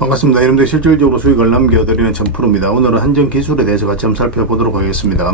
반갑습니다. 여러분들 실질적으로 수익을 남겨드리는 천프로입니다. 오늘은 한정기술에 대해서 같이 한번 살펴보도록 하겠습니다.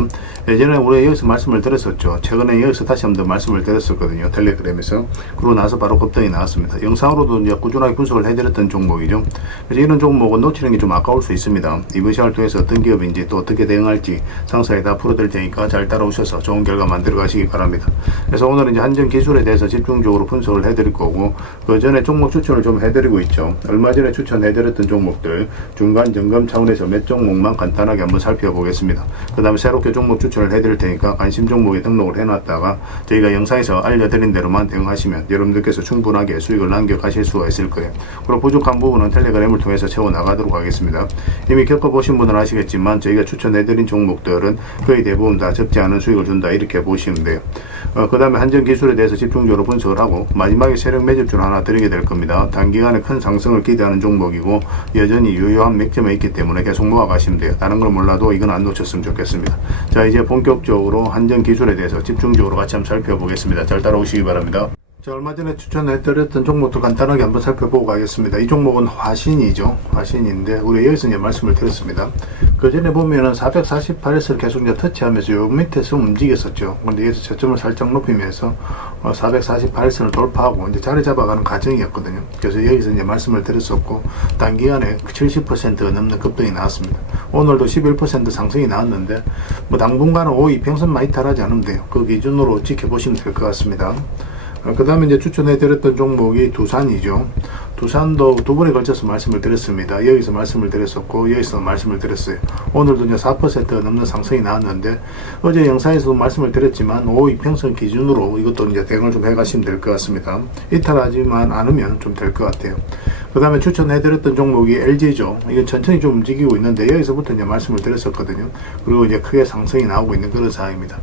예전에 우리 여기서 말씀을 드렸었죠. 최근에 여기서 다시 한번 더 말씀을 드렸었거든요. 텔레그램에서. 그러고 나서 바로 급등이 나왔습니다. 영상으로도 이제 꾸준하게 분석을 해드렸던 종목이죠. 그래서 이런 종목은 놓치는 게 좀 아까울 수 있습니다. 이번 시간을 통해서 어떤 기업인지 또 어떻게 대응할지 상세히 다 풀어드릴 테니까 잘 따라오셔서 좋은 결과 만들어 가시기 바랍니다. 그래서 오늘은 이제 한정기술에 대해서 집중적으로 분석을 해드릴 거고, 그 전에 종목 추천을 좀 해드리고 있죠. 얼마 전에 추천해드렸던 종목들 중간 점검 차원에서 몇 종목만 간단하게 한번 살펴보겠습니다. 그 다음에 새롭게 종목 추천을 해드릴 테니까 관심 종목에 등록을 해놨다가 저희가 영상에서 알려드린 대로만 대응하시면 여러분들께서 충분하게 수익을 남겨가실 수가 있을 거예요. 그리고 부족한 부분은 텔레그램을 통해서 채워나가도록 하겠습니다. 이미 겪어보신 분은 아시겠지만 저희가 추천해드린 종목들은 거의 대부분 다 적지 않은 수익을 준다, 이렇게 보시면 돼요. 그 다음에 한정기술에 대해서 집중적으로 분석을 하고 마지막에 세력 매집주를 하나 드리게 될 겁니다. 단기간에 큰 상승을 기대하는 종목이고 여전히 유효한 맥점에 있기 때문에 계속 모아가시면 돼요. 다른 걸 몰라도 이건 안 놓쳤으면 좋겠습니다. 자, 이제 본격적으로 한정기술에 대해서 집중적으로 같이 한번 살펴보겠습니다. 잘 따라오시기 바랍니다. 자, 얼마 전에 추천해드렸던 종목도 간단하게 한번 살펴보고 가겠습니다. 이 종목은 화신이죠. 화신인데 우리 여기서 이제 말씀을 드렸습니다. 그 전에 보면은 448에서 계속 이제 터치하면서 요 밑에서 움직였었죠. 근데 여기서 저점을 살짝 높이면서 448선을 돌파하고 이제 자리 잡아가는 과정이었거든요. 그래서 여기서 이제 말씀을 드렸었고, 단기간에 70%가 넘는 급등이 나왔습니다. 오늘도 11% 상승이 나왔는데 뭐 당분간은 5 이평선만 이탈하지 않으면 돼요. 그 기준으로 지켜보시면 될 것 같습니다. 그 다음에 이제 추천해드렸던 종목이 두산이죠. 두산도 두 번에 걸쳐서 말씀을 드렸습니다. 여기서 말씀을 드렸었고, 여기서 말씀을 드렸어요. 오늘도 이제 4%가 넘는 상승이 나왔는데, 어제 영상에서도 말씀을 드렸지만, 5 이평선 기준으로 이것도 이제 대응을 좀 해가시면 될 것 같습니다. 이탈하지만 않으면 좀 될 것 같아요. 그 다음에 추천해드렸던 종목이 LG죠. 이건 천천히 좀 움직이고 있는데, 여기서부터 이제 말씀을 드렸었거든요. 그리고 이제 크게 상승이 나오고 있는 그런 상황입니다.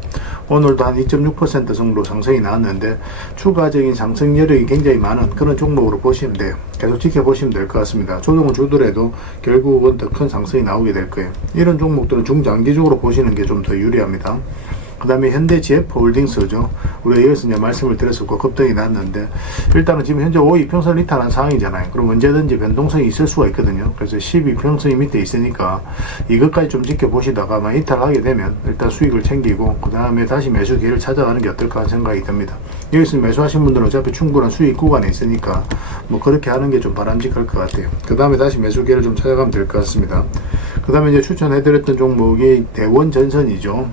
오늘도 한 2.6% 정도 상승이 나왔는데, 추가적인 상승 여력이 굉장히 많은 그런 종목으로 보시면 돼요. 계속 지켜보시면 될 것 같습니다. 조정은 주더라도 결국은 더 큰 상승이 나오게 될 거예요. 이런 종목들은 중장기적으로 보시는 게 좀 더 유리합니다. 그 다음에 현대 GF홀딩스죠. 우리가 여기서 이제 말씀을 드렸었고 급등이 났는데, 일단은 지금 현재 5 이평선 이탈한 상황이잖아요. 그럼 언제든지 변동성이 있을 수가 있거든요. 그래서 12평선이 밑에 있으니까 이것까지 좀 지켜보시다가 만 이탈하게 되면 일단 수익을 챙기고 그 다음에 다시 매수 기회를 찾아가는 게 어떨까 하는 생각이 듭니다. 여기서 매수하신 분들은 어차피 충분한 수익 구간에 있으니까 뭐 그렇게 하는 게 좀 바람직할 것 같아요. 그 다음에 다시 매수 기회를 좀 찾아가면 될 것 같습니다. 그 다음에 이제 추천해드렸던 종목이 대원전선이죠.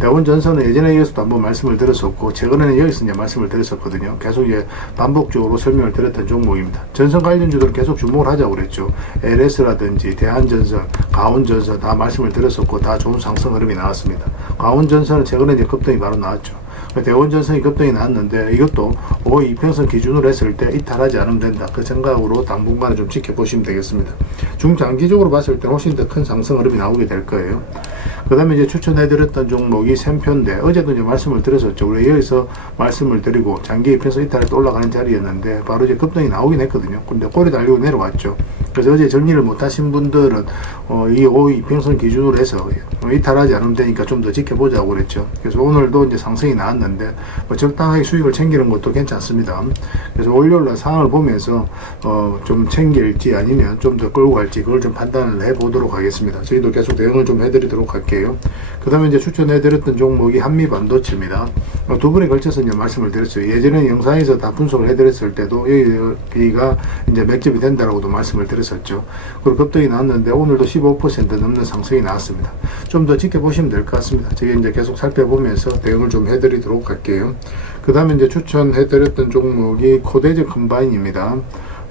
대원전선은 예전에 이어서도 한번 말씀을 드렸었고, 최근에는 여기서 이제 말씀을 드렸었거든요. 계속 이제 반복적으로 설명을 드렸던 종목입니다. 전선 관련주들은 계속 주목을 하자고 그랬죠. LS라든지 대한전선, 가온전선 다 말씀을 드렸었고, 다 좋은 상승 흐름이 나왔습니다. 가온전선은 최근에 이제 급등이 바로 나왔죠. 대원전선이 급등이 나왔는데 이것도 5 이평선 기준으로 했을 때 이탈하지 않으면 된다, 그 생각으로 당분간은 좀 지켜보시면 되겠습니다. 중장기적으로 봤을 때 훨씬 더 큰 상승 흐름이 나오게 될 거예요. 그 다음에 이제 추천해드렸던 종목이 샘표인데, 어제도 이제 말씀을 드렸었죠. 우리 여기서 말씀을 드리고 장기 이평선 이탈해서 올라가는 자리였는데 바로 이제 급등이 나오긴 했거든요. 근데 꼬리 달리고 내려왔죠. 그래서 어제 정리를 못 하신 분들은 이 5 이평선 기준으로 해서 이탈하지 않으면 되니까 좀 더 지켜보자고 그랬죠. 그래서 오늘도 이제 상승이 나왔는데 뭐 적당하게 수익을 챙기는 것도 괜찮습니다. 그래서 월요일날 상황을 보면서 좀 챙길지 아니면 좀 더 끌고 갈지 그걸 좀 판단을 해보도록 하겠습니다. 저희도 계속 대응을 좀 해드리도록 할게요. 그 다음에 이제 추천해드렸던 종목이 한미반도체입니다. 두 번에 걸쳐서 이제 말씀을 드렸어요. 예전에 영상에서 다 분석을 해드렸을 때도 여기가 이제 맥점이 된다라고도 말씀을 드렸었죠. 그리고 급등이 나왔는데 오늘도 15% 넘는 상승이 나왔습니다. 좀 더 지켜보시면 될 것 같습니다. 저희 이제 계속 살펴보면서 대응을 좀 해드리도록 할게요. 그 다음에 이제 추천해드렸던 종목이 코데즈 컴바인입니다.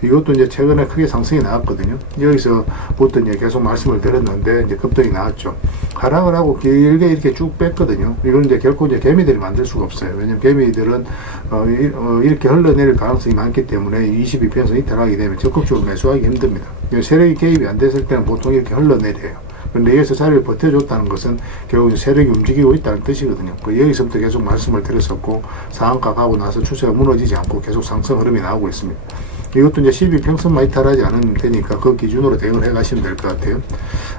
이것도 이제 최근에 크게 상승이 나왔거든요. 여기서부터 이제 계속 말씀을 드렸는데 이제 급등이 나왔죠. 하락을 하고 길게 이렇게 쭉 뺐거든요. 이건 이제 결코 이제 개미들이 만들 수가 없어요. 왜냐면 개미들은 이렇게 흘러내릴 가능성이 많기 때문에 22평선 이탈하게 되면 적극적으로 매수하기 힘듭니다. 세력이 개입이 안 됐을 때는 보통 이렇게 흘러내려요. 근데 여기서 자리를 버텨줬다는 것은 결국 세력이 움직이고 있다는 뜻이거든요. 여기서부터 계속 말씀을 드렸었고, 상한가 가고 나서 추세가 무너지지 않고 계속 상승 흐름이 나오고 있습니다. 이것도 이제 12평선만 이탈하지 않으면 되니까 그 기준으로 대응을 해 가시면 될 것 같아요.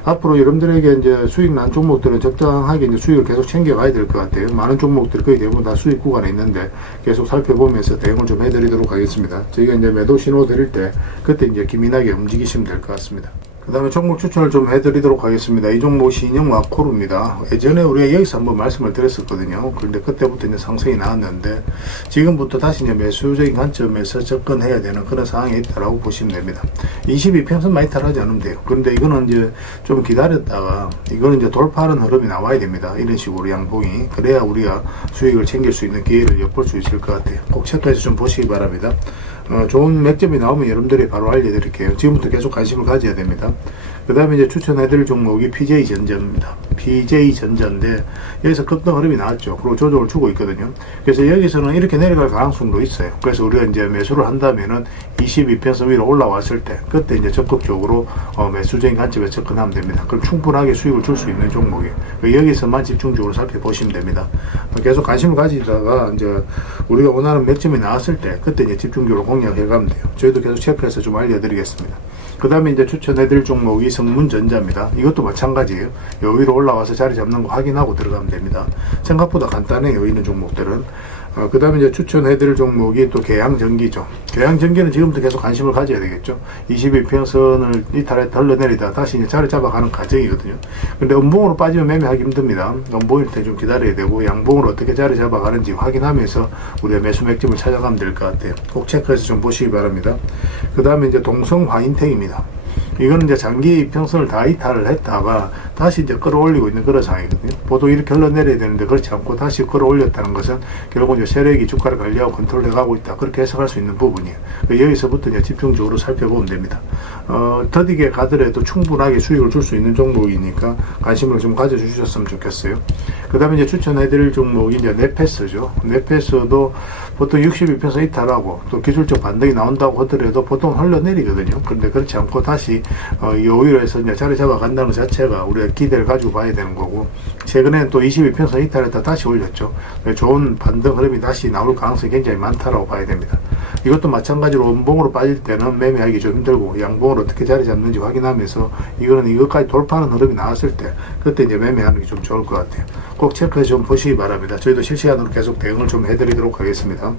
앞으로 여러분들에게 이제 수익 난 종목들은 적당하게 이제 수익을 계속 챙겨 가야 될 것 같아요. 많은 종목들이 거의 대부분 다 수익 구간에 있는데 계속 살펴보면서 대응을 좀 해드리도록 하겠습니다. 저희가 이제 매도 신호 드릴 때 그때 이제 기민하게 움직이시면 될 것 같습니다. 그 다음에 종목 추천을 좀 해드리도록 하겠습니다. 이 종목 신영화 코르입니다. 예전에 우리가 여기서 한번 말씀을 드렸었거든요. 그런데 그때부터 이제 상승이 나왔는데 지금부터 다시 이제 매수적인 관점에서 접근해야 되는 그런 상황이 있다라고 보시면 됩니다. 22평선만 이탈하지 않으면 돼요. 그런데 이거는 이제 좀 기다렸다가 이거는 이제 돌파하는 흐름이 나와야 됩니다. 이런 식으로 양봉이. 그래야 우리가 수익을 챙길 수 있는 기회를 엿볼 수 있을 것 같아요. 꼭 체크해서 좀 보시기 바랍니다. 좋은 맥점이 나오면 여러분들이 바로 알려드릴게요. 지금부터 계속 관심을 가져야 됩니다. 그 다음에 이제 추천해드릴 종목이 PJ전자입니다. PJ전자인데 여기서 급등 흐름이 나왔죠. 그리고 조정을 주고 있거든요. 그래서 여기서는 이렇게 내려갈 가능성도 있어요. 그래서 우리가 이제 매수를 한다면은 22평선 위로 올라왔을 때 그때 이제 적극적으로 매수적인 관점에 접근하면 됩니다. 그럼 충분하게 수익을 줄 수 있는 종목이에요. 여기서만 집중적으로 살펴보시면 됩니다. 계속 관심을 가지다가 이제 우리가 원하는 맥점이 나왔을 때 그때 이제 집중적으로 공략해 가면 돼요. 저희도 계속 체크해서 좀 알려드리겠습니다. 그 다음에 이제 추천해드릴 종목이 성문전자입니다. 이것도 마찬가지예요. 요 위로 올라와서 자리 잡는 거 확인하고 들어가면 됩니다. 생각보다 간단해요. 이런 종목들은. 그 다음에 이제 추천해드릴 종목이 또 계양전기죠. 계양전기는 지금부터 계속 관심을 가져야 되겠죠. 22평선을 이탈했다 흘러내리다 다시 이제 자리 잡아가는 과정이거든요. 근데 음봉으로 빠지면 매매하기 힘듭니다. 음봉일 때 좀 기다려야 되고 양봉으로 어떻게 자리 잡아가는지 확인하면서 우리가 매수 맥점을 찾아가면 될 것 같아요. 꼭 체크해서 좀 보시기 바랍니다. 그 다음에 이제 동성화인텍입니다. 이거는 이제 장기 평선을 다 이탈을 했다가 다시 이제 끌어올리고 있는 그런 상황이거든요. 보통 이렇게 흘러내려야 되는데 그렇지 않고 다시 끌어올렸다는 것은 결국 이제 세력이 주가를 관리하고 컨트롤해 가고 있다. 그렇게 해석할 수 있는 부분이에요. 여기서부터 이제 집중적으로 살펴보면 됩니다. 더디게 가더라도 충분하게 수익을 줄 수 있는 종목이니까 관심을 좀 가져주셨으면 좋겠어요. 그 다음에 이제 추천해드릴 종목이 이제 네페스죠. 네페스도 보통 62평선 이탈하고 또 기술적 반등이 나온다고 하더라도 보통 흘러내리거든요. 그런데 그렇지 않고 다시 오히려 해서 이제 자리 잡아간다는 것 자체가 우리가 기대를 가지고 봐야 되는 거고, 최근에는 또 22평선 이탈했다 다시 올렸죠. 좋은 반등 흐름이 다시 나올 가능성이 굉장히 많다라고 봐야 됩니다. 이것도 마찬가지로 음봉으로 빠질 때는 매매하기 좀 힘들고 양봉으로 어떻게 자리 잡는지 확인하면서 이거는 이것까지 돌파하는 흐름이 나왔을 때 그때 이제 매매하는 게 좀 좋을 것 같아요. 꼭 체크해서 좀 보시기 바랍니다. 저희도 실시간으로 계속 대응을 좀 해드리도록 하겠습니다.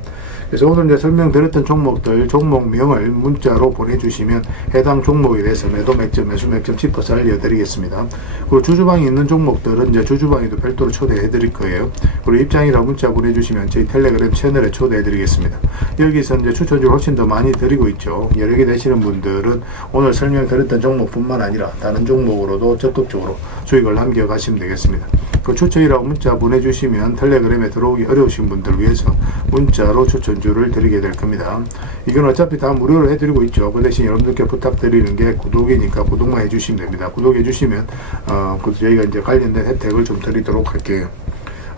그래서 오늘 이제 설명드렸던 종목들 종목명을 문자로 보내주시면 해당 종목에 대해서 매도 맥점, 매수 맥점 짚어서 알려드리겠습니다. 그리고 주주방이 있는 종목들은 이제 주주방에도 별도로 초대해드릴 거예요. 그리고 입장이라 문자 보내주시면 저희 텔레그램 채널에 초대해드리겠습니다. 여기서 이제 추천주를 훨씬 더 많이 드리고 있죠. 여러 개 되시는 분들은 오늘 설명드렸던 종목뿐만 아니라 다른 종목으로도 적극적으로 수익을 남겨가시면 되겠습니다. 그 추천이라고 문자 보내주시면 텔레그램에 들어오기 어려우신 분들 위해서 문자로 추천주를 드리게 될 겁니다. 이건 어차피 다 무료로 해드리고 있죠. 그 대신 여러분들께 부탁드리는 게 구독이니까 구독만 해주시면 됩니다. 구독해주시면 저희가 이제 관련된 혜택을 좀 드리도록 할게요.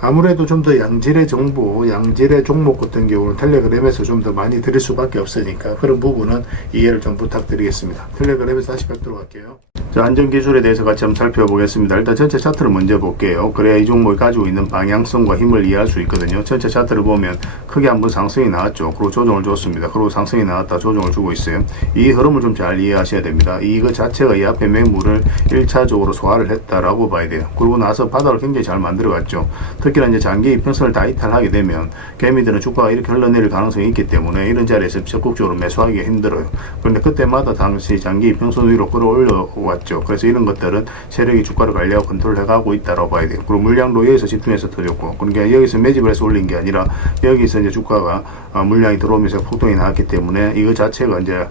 아무래도 좀 더 양질의 정보, 양질의 종목 같은 경우는 텔레그램에서 좀 더 많이 드릴 수밖에 없으니까 그런 부분은 이해를 좀 부탁드리겠습니다. 텔레그램에서 다시 뵙도록 할게요. 자, 안전기술에 대해서 같이 한번 살펴보겠습니다. 일단 전체 차트를 먼저 볼게요. 그래야 이 종목이 가지고 있는 방향성과 힘을 이해할 수 있거든요. 전체 차트를 보면 크게 한번 상승이 나왔죠. 그리고 조정을 줬습니다. 그리고 상승이 나왔다 조정을 주고 있어요. 이 흐름을 좀 잘 이해하셔야 됩니다. 이거 자체가 이 앞에 매물을 1차적으로 소화를 했다라고 봐야 돼요. 그러고 나서 바닥을 굉장히 잘 만들어갔죠. 특히나 이제 장기 이평선을 다 이탈하게 되면 개미들은 주가가 이렇게 흘러내릴 가능성이 있기 때문에 이런 자리에서 적극적으로 매수하기가 힘들어요. 그런데 그때마다 당시 장기 이평선 위로 끌어올려 왔죠. 그래서 이런 것들은 세력이 주가를 관리하고 컨트롤 해가고 있다고 봐야 돼요. 그리고 물량도 여기서 집중해서 터졌고, 그러니까 여기서 매집을 해서 올린 게 아니라 여기서 이제 주가가 물량이 들어오면서 폭등이 나왔기 때문에 이거 자체가 이제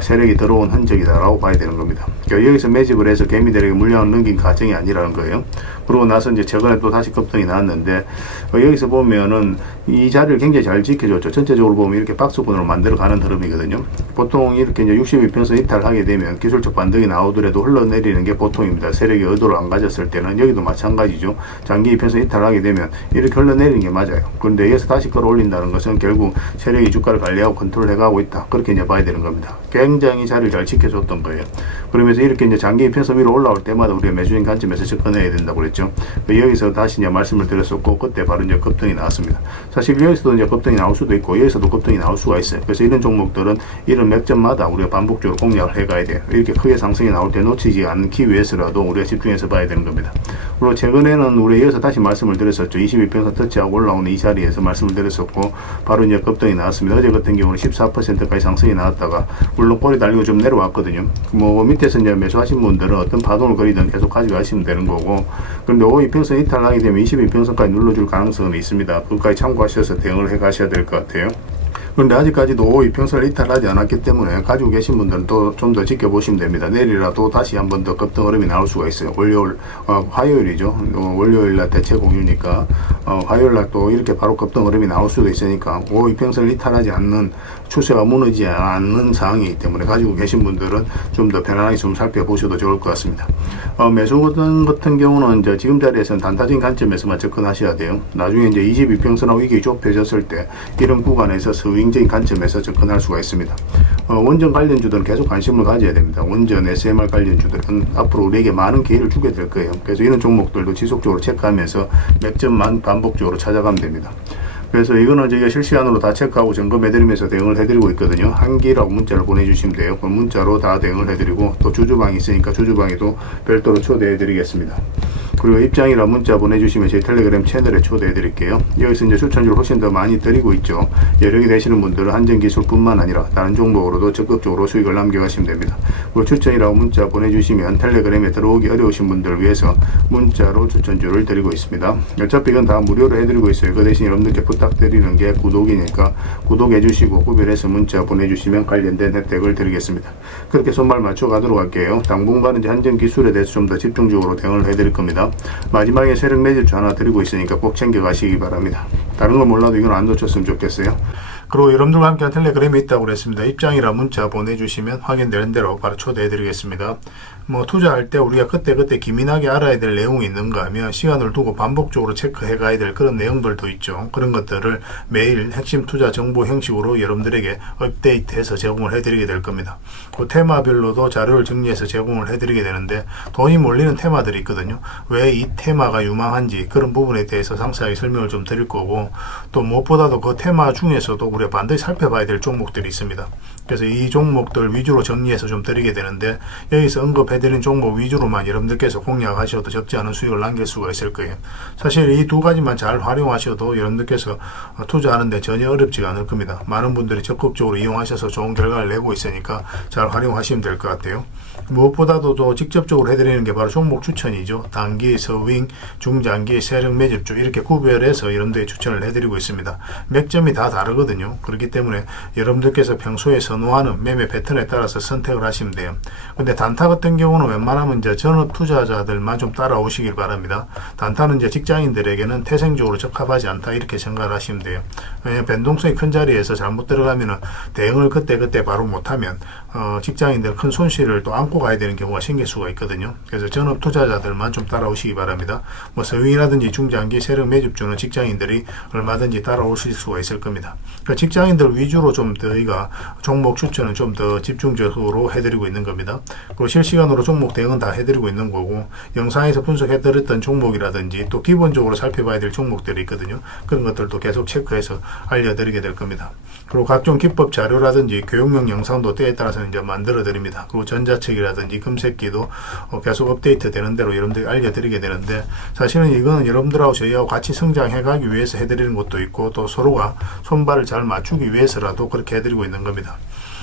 세력이 들어온 흔적이다라고 봐야 되는 겁니다. 그러니까 여기서 매집을 해서 개미들에게 물량을 넘긴 과정이 아니라는 거예요. 그러고 나서 이제 최근에 또 다시 급등이 나왔는데 여기서 보면은 이 자리를 굉장히 잘 지켜줬죠. 전체적으로 보면 이렇게 박스권으로 만들어가는 흐름이거든요. 보통 이렇게 이제 62평선 이탈하게 되면 기술적 반등이 나오더라도 흘러내리는 게 보통입니다. 세력이 의도를 안 가졌을 때는 여기도 마찬가지죠. 장기 이평선 이탈하게 되면 이렇게 흘러내리는 게 맞아요. 그런데 여기서 다시 끌어올린다는 것은 결국 세력이 주가를 관리하고 컨트롤 해가고 있다. 그렇게 이제 봐야 되는 겁니다. 굉장히 자리를 잘 지켜줬던 거예요. 그러면서 이렇게 이제 장기 이평선 위로 올라올 때마다 우리가 매수인 관점에서 접근해야 된다고 그랬죠. 있죠. 여기서 다시 이제 말씀을 드렸었고, 그때 바로 이제 급등이 나왔습니다. 사실 여기서도 이제 급등이 나올 수도 있고, 여기서도 급등이 나올 수가 있어요. 그래서 이런 종목들은 이런 맥점마다 우리가 반복적으로 공략을 해가야 돼요. 이렇게 크게 상승이 나올 때 놓치지 않기 위해서라도 우리가 집중해서 봐야 되는 겁니다. 그리고 최근에는 우리 여기서 다시 말씀을 드렸었죠. 22평선 터치하고 올라오는 이 자리에서 말씀을 드렸었고, 바로 이제 급등이 나왔습니다. 어제 같은 경우는 14%까지 상승이 나왔다가 물론 꼬리 달리고 좀 내려왔거든요. 뭐 밑에서 이제 매수하신 분들은 어떤 파동을 그리든 계속 가져가시면 되는 거고, 그런데 52평선 이탈하게 되면 22평선까지 눌러줄 가능성은 있습니다. 그것까지 참고하셔서 대응을 해 가셔야 될 것 같아요. 그런데 아직까지도 52평선을 이탈하지 않았기 때문에 가지고 계신 분들은 또 좀 더 지켜보시면 됩니다. 내일이라도 다시 한 번 더 급등 흐름이 나올 수가 있어요. 화요일이죠. 월요일날 대체 공휴니까 화요일날 또 이렇게 바로 급등 흐름이 나올 수도 있으니까 52평선을 이탈하지 않는, 추세가 무너지지 않는 상황이기 때문에 가지고 계신 분들은 좀 더 편안하게 좀 살펴보셔도 좋을 것 같습니다. 매수 같은 경우는 이제 지금 자리에서는 단타적인 관점에서만 접근하셔야 돼요. 나중에 이제 22평선하고 이게 좁혀졌을 때 이런 구간에서 스윙적인 관점에서 접근할 수가 있습니다. 원전 관련주들은 계속 관심을 가져야 됩니다. 원전, SMR 관련주들은 앞으로 우리에게 많은 기회를 주게 될 거예요. 그래서 이런 종목들도 지속적으로 체크하면서 맥점만 반복적으로 찾아가면 됩니다. 그래서 이거는 저희가 실시간으로 다 체크하고 점검해드리면서 대응을 해드리고 있거든요. 한기라고 문자를 보내주시면 돼요. 그 문자로 다 대응을 해드리고, 또 주주방이 있으니까 주주방에도 별도로 초대해드리겠습니다. 그리고 입장이라 문자 보내주시면 제 텔레그램 채널에 초대해드릴게요. 여기서 이제 추천주를 훨씬 더 많이 드리고 있죠. 여력이 되시는 분들은 한전기술뿐만 아니라 다른 종목으로도 적극적으로 수익을 남겨가시면 됩니다. 그리고 추천이라고 문자 보내주시면 텔레그램에 들어오기 어려우신 분들을 위해서 문자로 추천주를 드리고 있습니다. 어차피 이건 다 무료로 해드리고 있어요. 그 대신 여러분들께 부탁드리는 게 구독이니까 구독해주시고 구별해서 문자 보내주시면 관련된 혜택을 드리겠습니다. 그렇게 손발 맞춰 가도록 할게요. 당분간은 이제 한전기술에 대해서 좀 더 집중적으로 대응을 해드릴 겁니다. 마지막에 세력 매집주 하나 드리고 있으니까 꼭 챙겨 가시기 바랍니다. 다른 건 몰라도 이건 안 놓쳤으면 좋겠어요. 그리고 여러분들과 함께 한 텔레그램이 있다고 그랬습니다. 입장이라 문자 보내주시면 확인되는 대로 바로 초대해드리겠습니다. 뭐 투자할 때 우리가 그때 기민하게 알아야 될 내용이 있는가 하면 시간을 두고 반복적으로 체크해 가야 될 그런 내용들도 있죠. 그런 것들을 매일 핵심 투자 정보 형식으로 여러분들에게 업데이트해서 제공을 해드리게 될 겁니다. 그 테마별로도 자료를 정리해서 제공을 해드리게 되는데, 돈이 몰리는 테마들이 있거든요. 왜 이 테마가 유망한지 그런 부분에 대해서 상세하게 설명을 좀 드릴 거고, 또 무엇보다도 그 테마 중에서도 우리가 반드시 살펴봐야 될 종목들이 있습니다. 그래서 이 종목들 위주로 정리해서 좀 드리게 되는데, 여기서 언급해드린 종목 위주로만 여러분들께서 공략하셔도 적지 않은 수익을 남길 수가 있을 거예요. 사실 이 두 가지만 잘 활용하셔도 여러분들께서 투자하는데 전혀 어렵지가 않을 겁니다. 많은 분들이 적극적으로 이용하셔서 좋은 결과를 내고 있으니까 잘 활용하시면 될 것 같아요. 무엇보다도 또 직접적으로 해드리는 게 바로 종목 추천이죠. 단기, 서윙, 중장기, 세력 매집주 이렇게 구별해서 여러분들이 추천을 해드리고 있습니다. 맥점이 다 다르거든요. 그렇기 때문에 여러분들께서 평소에 선호하는 매매 패턴에 따라서 선택을 하시면 돼요. 근데 단타 같은 경우는 웬만하면 이제 전업 투자자들만 좀 따라오시길 바랍니다. 단타는 이제 직장인들에게는 태생적으로 적합하지 않다 이렇게 생각을 하시면 돼요. 왜냐하면 변동성이 큰 자리에서 잘못 들어가면은 대응을 그때 바로 못하면 직장인들 큰 손실을 또 안고 가야 되는 경우가 생길 수가 있거든요. 그래서 전업 투자자들만 좀 따라오시기 바랍니다. 뭐 서윙이라든지 중장기 세력 매집주는 직장인들이 얼마든지 따라오실 수가 있을 겁니다. 그러니까 직장인들 위주로 좀 저희가 종목 추천은 좀 더 집중적으로 해드리고 있는 겁니다. 그리고 실시간으로 종목 대응은 다 해드리고 있는 거고, 영상에서 분석해드렸던 종목이라든지 또 기본적으로 살펴봐야 될 종목들이 있거든요. 그런 것들도 계속 체크해서 알려드리게 될 겁니다. 그리고 각종 기법 자료라든지 교육용 영상도 때에 따라서 이제 만들어 드립니다. 그리고 전자책이라든지 금색기도 계속 업데이트 되는 대로 여러분들이 알려드리게 되는데, 사실은 이거는 여러분들하고 저희하고 같이 성장해 가기 위해서 해드리는 것도 있고, 또 서로가 손발을 잘 맞추기 위해서라도 그렇게 해드리고 있는 겁니다.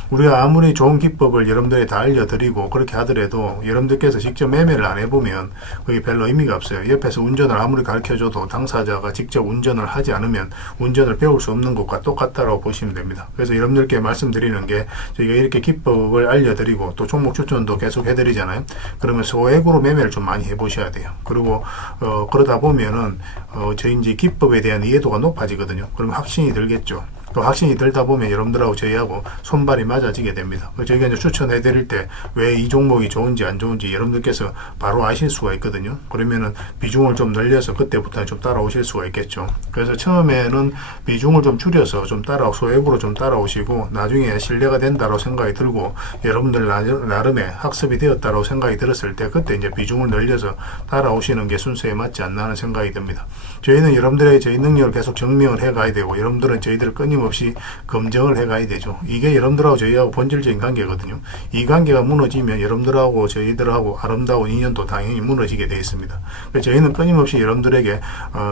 우리가 아무리 좋은 기법을 여러분들이 다 알려드리고 그렇게 하더라도 여러분들께서 직접 매매를 안 해보면 그게 별로 의미가 없어요. 옆에서 운전을 아무리 가르쳐줘도 당사자가 직접 운전을 하지 않으면 운전을 배울 수 없는 것과 똑같다고 보시면 됩니다. 그래서 여러분들께 말씀드리는 게, 저희가 이렇게 기법을 알려드리고 또 종목 추천도 계속 해드리잖아요. 그러면 소액으로 매매를 좀 많이 해보셔야 돼요. 그리고 그러다 보면은 저희 이제 기법에 대한 이해도가 높아지거든요. 그러면 확신이 들겠죠. 또 확신이 들다 보면 여러분들하고 저희하고 손발이 맞아지게 됩니다. 저희가 이제 추천해 드릴 때 왜 이 종목이 좋은지 안 좋은지 여러분들께서 바로 아실 수가 있거든요. 그러면은 비중을 좀 늘려서 그때부터 좀 따라오실 수가 있겠죠. 그래서 처음에는 비중을 좀 줄여서 좀 소액으로 좀 따라오시고 나중에 신뢰가 된다고 생각이 들고 여러분들 나름의 학습이 되었다고 생각이 들었을 때 그때 이제 비중을 늘려서 따라오시는 게 순서에 맞지 않나 하는 생각이 듭니다. 저희는 여러분들의 저희 능력을 계속 증명을 해 가야 되고 여러분들은 저희들을 끊임없이 검증을 해 가야 되죠. 이게 여러분들하고 저희하고 본질적인 관계거든요. 이 관계가 무너지면 여러분들하고 저희들하고 아름다운 인연도 당연히 무너지게 되어 있습니다. 그래서 저희는 끊임없이 여러분들에게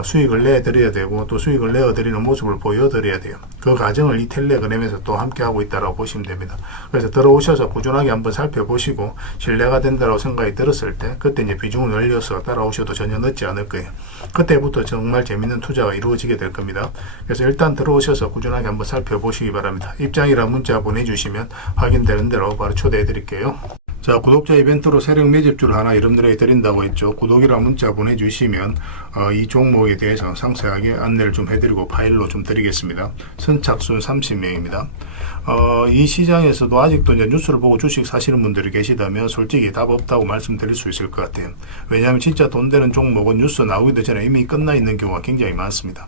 수익을 내드려야 되고 또 수익을 내어드리는 모습을 보여드려야 돼요. 그 과정을 이 텔레그램에서 또 함께 하고 있다고 보시면 됩니다. 그래서 들어오셔서 꾸준하게 한번 살펴보시고 신뢰가 된다고 생각이 들었을 때 그때 이제 비중을 늘려서 따라오셔도 전혀 늦지 않을 거예요. 그때부터 정말 재밌는 투자가 이루어지게 될 겁니다. 그래서 일단 들어오셔서 꾸준하게 한번 살펴보시기 바랍니다. 입장이라 문자 보내주시면 확인되는 대로 바로 초대해 드릴게요. 자, 구독자 이벤트로 세력 매집주를 하나 여러분들에게 드린다고 했죠. 구독이랑 문자 보내주시면 이 종목에 대해서 상세하게 안내를 좀 해드리고 파일로 좀 드리겠습니다. 선착순 30명입니다. 이 시장에서도 아직도 이제 뉴스를 보고 주식 사시는 분들이 계시다면 솔직히 답 없다고 말씀드릴 수 있을 것 같아요. 왜냐하면 진짜 돈 되는 종목은 뉴스 나오기도 전에 이미 끝나 있는 경우가 굉장히 많습니다.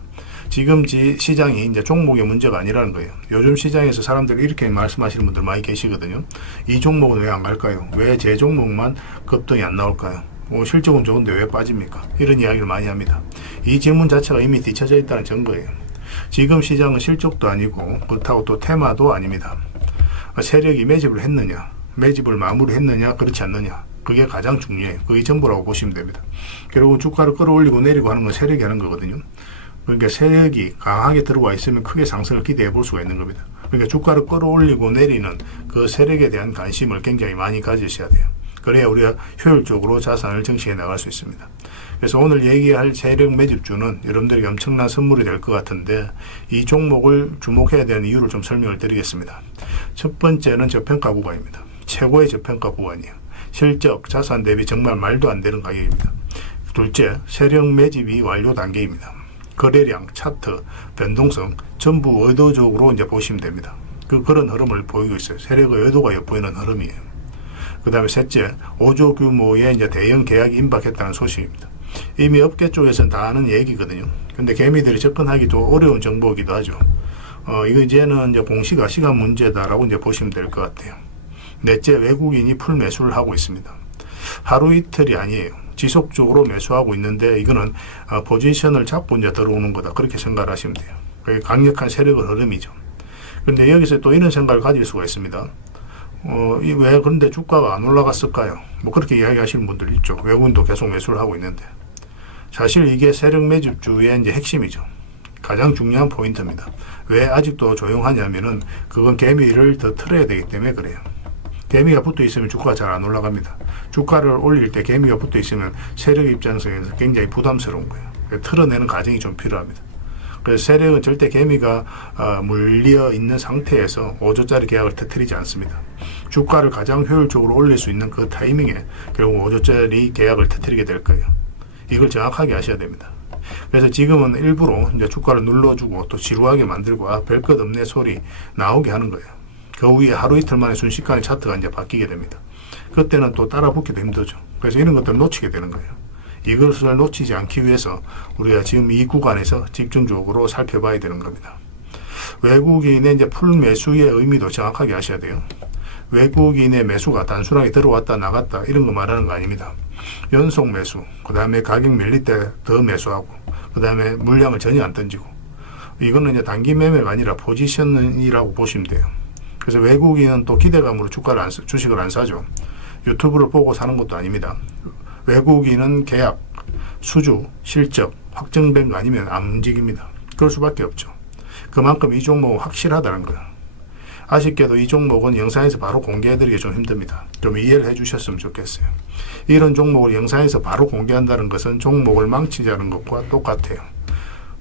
지금 시장이 이제 종목의 문제가 아니라는 거예요. 요즘 시장에서 사람들이 이렇게 말씀하시는 분들 많이 계시거든요. 이 종목은 왜 안 갈까요? 왜 제 종목만 급등이 안 나올까요? 실적은 좋은데 왜 빠집니까? 이런 이야기를 많이 합니다. 이 질문 자체가 이미 뒤쳐져 있다는 증거예요. 지금 시장은 실적도 아니고 그렇다고 또 테마도 아닙니다. 세력이 매집을 했느냐, 매집을 마무리했느냐, 그렇지 않느냐. 그게 가장 중요해요. 그게 전부라고 보시면 됩니다. 결국 주가를 끌어올리고 내리고 하는 건 세력이 하는 거거든요. 그러니까 세력이 강하게 들어와 있으면 크게 상승을 기대해 볼 수가 있는 겁니다. 그러니까 주가를 끌어올리고 내리는 그 세력에 대한 관심을 굉장히 많이 가지셔야 돼요. 그래야 우리가 효율적으로 자산을 정치해 나갈 수 있습니다. 그래서 오늘 얘기할 세력 매집주는 여러분들에게 엄청난 선물이 될 것 같은데 이 종목을 주목해야 되는 이유를 좀 설명을 드리겠습니다. 첫 번째는 저평가 구간입니다. 최고의 저평가 구간이에요. 실적, 자산 대비 정말 말도 안 되는 가격입니다. 둘째, 세력 매집이 완료 단계입니다. 거래량, 차트, 변동성 전부 의도적으로 이제 보시면 됩니다. 그런 흐름을 보이고 있어요. 세력의 의도가 엿보이는 흐름이에요. 그 다음에 셋째, 5조 규모의 이제 대형 계약이 임박했다는 소식입니다. 이미 업계 쪽에서는 다 아는 얘기거든요. 근데 개미들이 접근하기도 어려운 정보이기도 하죠. 이거 이제는 이제 공시가 시간 문제다라고 이제 보시면 될 것 같아요. 넷째, 외국인이 풀 매수를 하고 있습니다. 하루 이틀이 아니에요. 지속적으로 매수하고 있는데 이거는 포지션을 잡고 이제 들어오는 거다. 그렇게 생각을 하시면 돼요. 그게 강력한 세력의 흐름이죠. 그런데 여기서 또 이런 생각을 가질 수가 있습니다. 왜 그런데 주가가 안 올라갔을까요? 뭐 그렇게 이야기하시는 분들 있죠. 외국인도 계속 매수를 하고 있는데. 사실 이게 세력 매집주의 이제 핵심이죠. 가장 중요한 포인트입니다. 왜 아직도 조용하냐면은 그건 개미를 더 틀어야 되기 때문에 그래요. 개미가 붙어 있으면 주가가 잘 안 올라갑니다. 주가를 올릴 때 개미가 붙어 있으면 세력 입장에서 굉장히 부담스러운 거예요. 틀어내는 과정이 좀 필요합니다. 그래서 세력은 절대 개미가 물려 있는 상태에서 5조짜리 계약을 터뜨리지 않습니다. 주가를 가장 효율적으로 올릴 수 있는 그 타이밍에 결국 5조짜리 계약을 터뜨리게 될 거예요. 이걸 정확하게 아셔야 됩니다. 그래서 지금은 일부러 이제 주가를 눌러주고 또 지루하게 만들고 별 것 없네 소리 나오게 하는 거예요. 그 후에 하루 이틀 만에 순식간에 차트가 이제 바뀌게 됩니다. 그때는 또 따라 붙기도 힘들죠. 그래서 이런 것들을 놓치게 되는 거예요. 이것을 놓치지 않기 위해서 우리가 지금 이 구간에서 집중적으로 살펴봐야 되는 겁니다. 외국인의 이제 풀 매수의 의미도 정확하게 아셔야 돼요. 외국인의 매수가 단순하게 들어왔다 나갔다 이런 거 말하는 거 아닙니다. 연속 매수, 그 다음에 가격 밀릴 때 더 매수하고, 그 다음에 물량을 전혀 안 던지고, 이거는 이제 단기 매매가 아니라 포지션이라고 보시면 돼요. 그래서 외국인은 또 기대감으로 주식을 안 사죠. 유튜브를 보고 사는 것도 아닙니다. 외국인은 계약, 수주, 실적 확정된 거 아니면 안 움직입니다. 그럴 수밖에 없죠. 그만큼 이 종목은 확실하다는 거예요. 아쉽게도 이 종목은 영상에서 바로 공개해드리기 좀 힘듭니다. 좀 이해를 해주셨으면 좋겠어요. 이런 종목을 영상에서 바로 공개한다는 것은 종목을 망치자는 것과 똑같아요.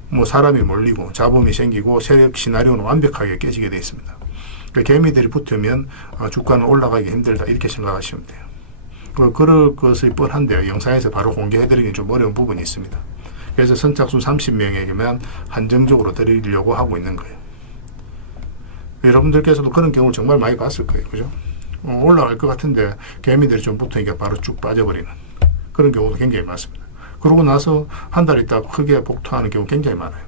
뭐 사람이 몰리고 잡음이 생기고 세력 시나리오는 완벽하게 깨지게 되어 있습니다. 개미들이 붙으면 주가는 올라가기 힘들다 이렇게 생각하시면 돼요. 그럴 것이 뻔한데요. 영상에서 바로 공개해드리기 좀 어려운 부분이 있습니다. 그래서 선착순 30명에게만 한정적으로 드리려고 하고 있는 거예요. 여러분들께서도 그런 경우를 정말 많이 봤을 거예요. 그죠? 올라갈 것 같은데 개미들이 좀 붙으니까 바로 쭉 빠져버리는 그런 경우도 굉장히 많습니다. 그러고 나서 한 달 있다가 크게 복토하는 경우 굉장히 많아요.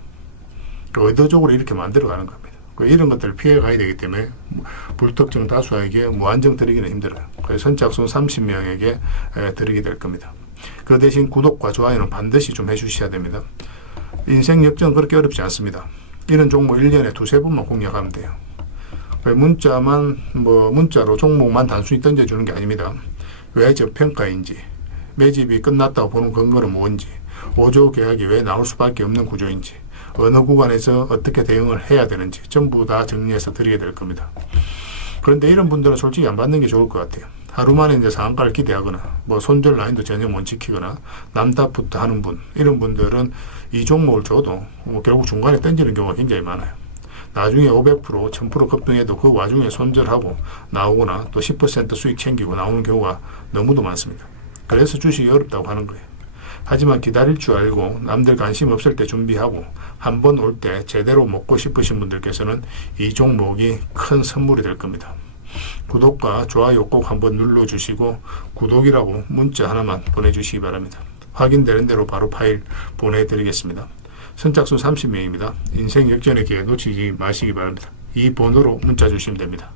의도적으로 이렇게 만들어가는 겁니다. 이런 것들을 피해가야 되기 때문에 불특정 다수에게 무한정 드리기는 힘들어요. 그래서 선착순 30명에게 드리게 될 겁니다. 그 대신 구독과 좋아요는 반드시 좀 해주셔야 됩니다. 인생 역전 그렇게 어렵지 않습니다. 이런 종목 1년에 두세 번만 공략하면 돼요. 문자로 종목만 단순히 던져주는 게 아닙니다. 왜 저평가인지, 매집이 끝났다고 보는 근거는 뭔지, 5조 계약이 왜 나올 수밖에 없는 구조인지, 어느 구간에서 어떻게 대응을 해야 되는지 전부 다 정리해서 드리게 될 겁니다. 그런데 이런 분들은 솔직히 안 받는 게 좋을 것 같아요. 하루 만에 이제 상한가를 기대하거나 손절 라인도 전혀 못 지키거나 남답부터 하는 분, 이런 분들은 이 종목을 줘도 결국 중간에 던지는 경우가 굉장히 많아요. 나중에 500%, 1000% 급등해도 그 와중에 손절하고 나오거나 또 10% 수익 챙기고 나오는 경우가 너무도 많습니다. 그래서 주식이 어렵다고 하는 거예요. 하지만 기다릴 줄 알고 남들 관심 없을 때 준비하고 한 번 올 때 제대로 먹고 싶으신 분들께서는 이 종목이 큰 선물이 될 겁니다. 구독과 좋아요 꼭 한번 눌러주시고 구독이라고 문자 하나만 보내주시기 바랍니다. 확인되는 대로 바로 파일 보내드리겠습니다. 선착순 30명입니다. 인생 역전의 기회 놓치지 마시기 바랍니다. 이 번호로 문자 주시면 됩니다.